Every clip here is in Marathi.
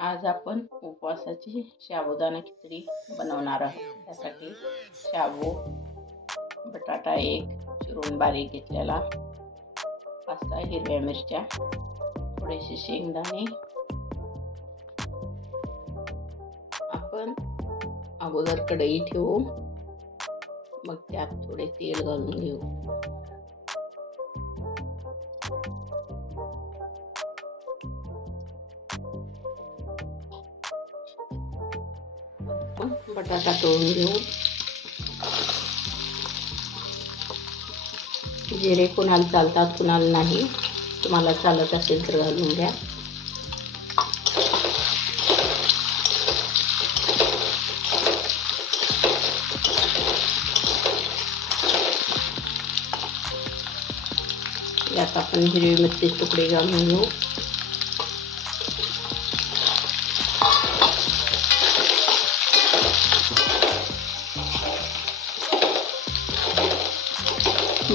आज आपण उपवासाची साबुदाणा खिचडी बनवणार आहोत. त्यासाठी शाबू, बटाटा एक चिरून बारीक घेतलेला, 5-6 हिरव्या मिरच्या, थोडेसे शेंगदाणे. आपण अगोदर कढई ठेवू, मग त्यात थोडे तेल घालून घेऊ. बटाटा तळून घेऊ. जिरे कोणाला चालतात कोणाला नाही, तुम्हाला चालत असेल तर घालून घ्या. यात आपण हिरवी मिरची तुकडे घालून घेऊ.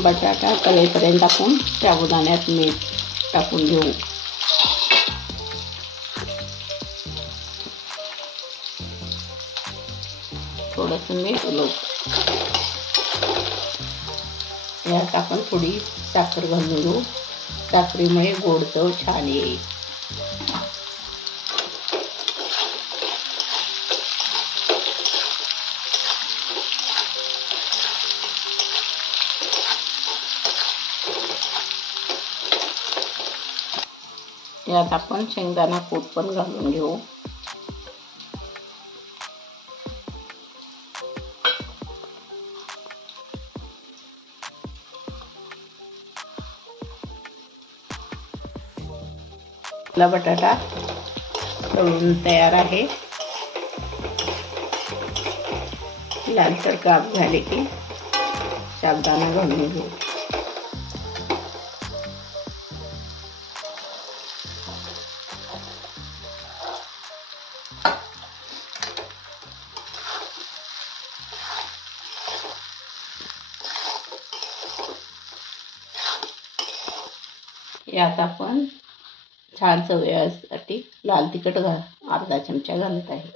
बटाटा तळेपर्यंत आपण साबुदाण्यात मीठ टाकून घेऊ. थोडंसं मीठ घालू. यात आपण थोडी साखर घालून घेऊ. साखरेमुळे गोड चव छान येईल. यात आपण शेंगदाणा कूट पण घालून घेऊ. आपला बटाटा तळून तयार आहे. लालसर काप झाले की साबुदाणा घालून घेऊ. यात आपण छान चव यासाठी लाल तिखट अर्धा चमचा घालत आहे.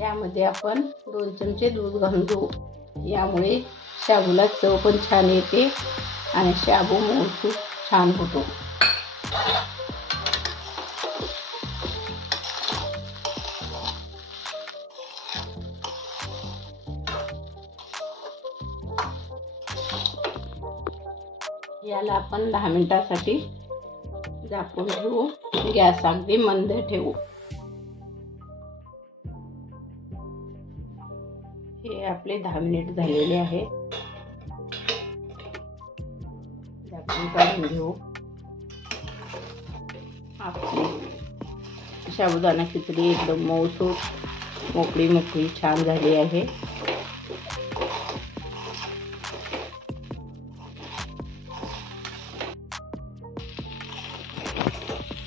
यामध्ये आपण 2 चमचे दूध घालून घेऊ. यामुळे शाबूला चव पण छान येते आणि शाबू मऊ छान होतो. याला आपण 10 मिनिटांसाठी झाकून घेऊ. गॅस अगदी मंद ठेवू. हे आपले 10 मिनिट झालेले आहे. झाकून काढून घेऊ. आपली साबुदाणा खिचडी एकदम मऊसूत मोकळी छान झाली आहे.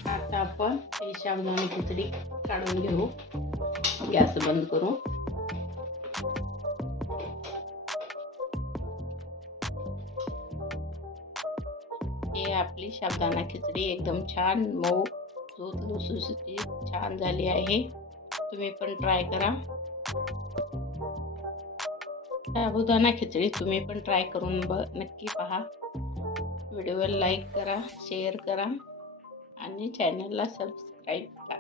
आता आपण ही साबुदाणा खिचडी काढून घेऊ. गॅस बंद करू. हे आपली साबुदाणा खिचडी एकदम छान मऊ लुसलुशीत छान झाली आहे. तुम्ही पण ट्राय करा. साबुदाणा खिचडी तुम्ही पण ट्राय करून नक्की पहा. व्हिडिओला लाईक करा, शेअर करा आणि चॅनलला सबस्क्राईब करा.